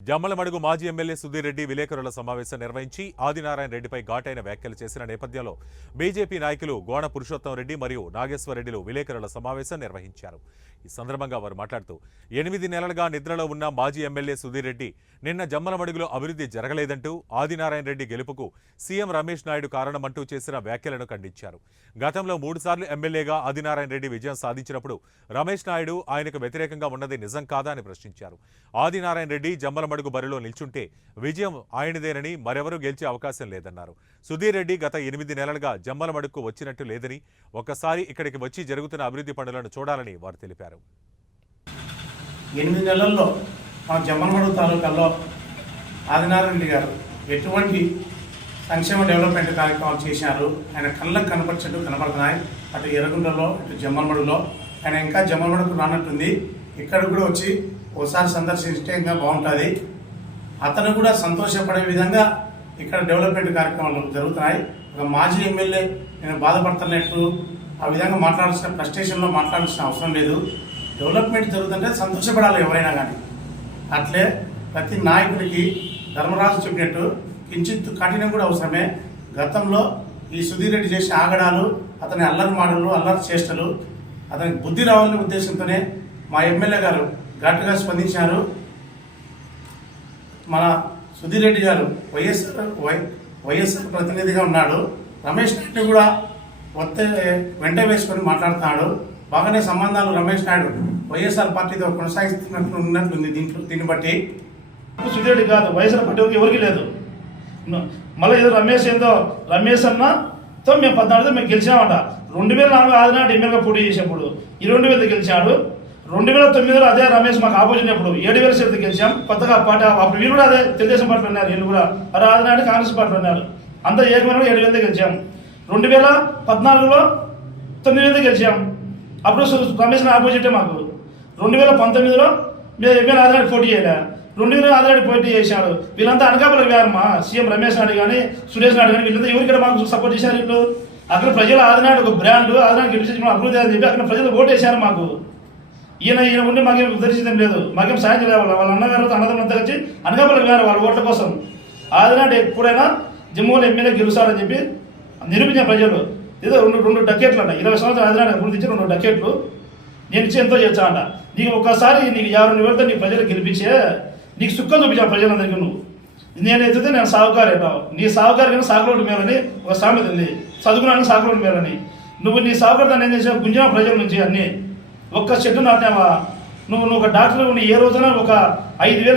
జమ్మలమడుగు మాజీ ఎమ్మెల్యే సుధీర్ రెడ్డి విలేకరుల సమావేశం నిర్వహించి ఆదినారాయణ రెడ్డిపై ఘాటైన వ్యాఖ్యలు చేసిన నేపథ్యంలో బీజేపీ నాయకులు గోణ పురుషోత్తం రెడ్డి మరియు నాగేశ్వరరెడ్డిలు విలేకరుల సమావేశం నిర్వహించారు. ఈ సందర్భంగా వారు మాట్లాడుతూ 8 నెలలుగా నిద్రలో ఉన్న మాజీ ఎమ్మెల్యే సుధీర్ రెడ్డి నిన్న జమ్మలమడుగులో అభివృద్ధి జరగలేదంటూ ఆదినారాయణ రెడ్డి గెలుపుకు సీఎం రమేష్ నాయుడు కారణమంటూ చేసిన వ్యాఖ్యలను ఖండించారు. గతంలో 3 సార్లు ఎమ్మెల్యేగా ఆదినారాయణ రెడ్డి విజయం సాధించినప్పుడు రమేష్ నాయుడు ఆయనకు వ్యతిరేకంగా ఉన్నది నిజం కాదా అని ప్రశ్నించారు. ఆదినారాయణ రెడ్డి జమ్మలమడుగు బరిలో నిల్చుంటే విజయం ఆయనదేనని, మరెవరూ గెలిచే అవకాశం లేదన్నారు. సుధీర్ రెడ్డి గత 8 నెలలుగా జమ్మలమడుగుకు వచ్చినట్టు లేదని, ఒక్కసారి ఇక్కడికి వచ్చి జరుగుతున్న అభివృద్ధి పనులను చూడాలని వారు తెలిపారు. 8 నెలల్లో మా జమ్మలమడుగు తాలూకాలో ఆదినారాయణ రెడ్డి గారు ఎటువంటి సంక్షేమ డెవలప్మెంట్ కార్యక్రమాలు చేశారు, ఆయన కళ్ళకు కనపరిచినట్టు కనపడుతున్నాయి. అటు ఎర్రగుంటలో ఇటు జమ్మలమడుగులో ఆయన ఇంకా జమ్మలమడుగు రానట్టుంది. ఇక్కడ కూడా వచ్చి ఒకసారి సందర్శిస్తే ఇంకా బాగుంటుంది. అతను కూడా సంతోషపడే విధంగా ఇక్కడ డెవలప్మెంట్ కార్యక్రమాలు జరుగుతున్నాయి. ఒక మాజీ ఎమ్మెల్యే నేను బాధపడుతున్నట్టు ఆ విధంగా మాట్లాడాల్సిన ఫ్రస్ట్రేషన్లో మాట్లాడాల్సిన అవసరం లేదు. డెవలప్మెంట్ జరుగుతుంటే సంతోషపడాలి ఎవరైనా కానీ. అట్లే ప్రతి నాయకుడికి ధర్మరాజు చెప్పినట్టు కించిత్ కఠినం కూడా అవసరమే. గతంలో ఈ సుధీర్ రెడ్డి చేసిన ఆగడాలు, అతని అల్లరి మాటలు, అల్లరి చేష్టలు, అతనికి బుద్ధి రావాలనే ఉద్దేశంతోనే మా ఎమ్మెల్యే గారు ఘాటుగా స్పందించారు. మన సుధీర్ రెడ్డి గారు వైఎస్ఆర్ ప్రతినిధిగా ఉన్నాడు. రమేష్ నాయుడు కూడా వెంట వేసుకొని మాట్లాడుతున్నాడు. బాగానే సంబంధాలు రమేష్ నాయుడు వైఎస్ఆర్ పార్టీతో కొనసాగిస్తున్నట్లుంది. దీన్ని బట్టి సుధీర్ రెడ్డి కాదు, వైఎస్ఆర్ పార్టీ ఎవరికి లేదు. మళ్ళీ ఏదో రమేష్ అన్నతో మేము 14 మేము గెలిచామంట. 2004 ఆదినాడు ఎమ్మెల్యేగా పోటీ చేసినప్పుడు 20,000 గెలిచాడు. 2009లో అదే రమేష్ మాకు ఆపోజిట్ అప్పుడు 7,000 సీట్లు గెలిచాం. కొత్తగా పార్టీ అప్పుడు వీళ్ళు కూడా అదే తెలుగుదేశం పార్టీలో ఉన్నారు. వీళ్ళు కూడా మరి ఆదినాడు కాంగ్రెస్ పార్టీలో ఉన్నారు. అంతా ఏకమైన 7,000 గెలిచాం. 2014లో 9,000 గెలిచాం. అప్పుడు రమేష్ ఆపోజిటే మాకు. 2019లో మేము ఎమ్మెల్యే ఆదినాడు పోటీ చేయలే. 2000 ఆదినాడు పోటీ చేశాడు. వీళ్ళంతా అనకాపల్లికి వేరమ్మా. సీఎం రమేష్ నాయుడు కానీ సురేష్ నాయుడు కానీ వీళ్ళంతా ఎవరికైనా మాకు సపోర్ట్ చేశారు. వీళ్ళు అక్కడ ప్రజలు ఆదినాడు ఒక బ్రాండ్, ఆదినాడు గెలిచి అభివృద్ధి అని చెప్పి అక్కడ ప్రజలు ఓటు వేశారు మాకు. ఈయన ఉండి మాకేం ఉద్ధరించడం లేదు, మాకేం సాయం చేయలేదు. వాళ్ళ అన్నగారు అన్నదమ్మంతా వచ్చి అనకాపల్లికి వేరు వాళ్ళ ఓట్ల కోసం. ఆదినాడు ఎప్పుడైనా జమ్మూలో ఎమ్మెల్యే గెలుస్తారని చెప్పి నిరూపించిన ప్రజలు. ఏదో రెండు డకెట్లు అంట, 20 సంవత్సరాలు ఆదినాడు అభివృద్ధి ఇచ్చి 2 డకెట్లు నేను ఇచ్చి ఎంతో చేస్తా అంట. నీకు ఒక్కసారి నీకు 52,000తో నీ ప్రజలు గెలిపించే నీకు సుఖం చూపించాను ప్రజలందరికీ. నువ్వు నేను ఎత్తితే నేను సాగుకారు అంటావు. నీ సాగుకారు కానీ సాగులోటు మేలని ఒక సామెత ఉంది. చదువుకున్నాను సాగులోటు మేలని. నువ్వు నీ సాగుకారు ఏం చేసావు? గుంజిన ప్రజల నుంచి అన్నీ. ఒక్క చెట్టు నాటినావా? నువ్వు ఒక డాక్టర్ ఏ రోజున ఒక 5,000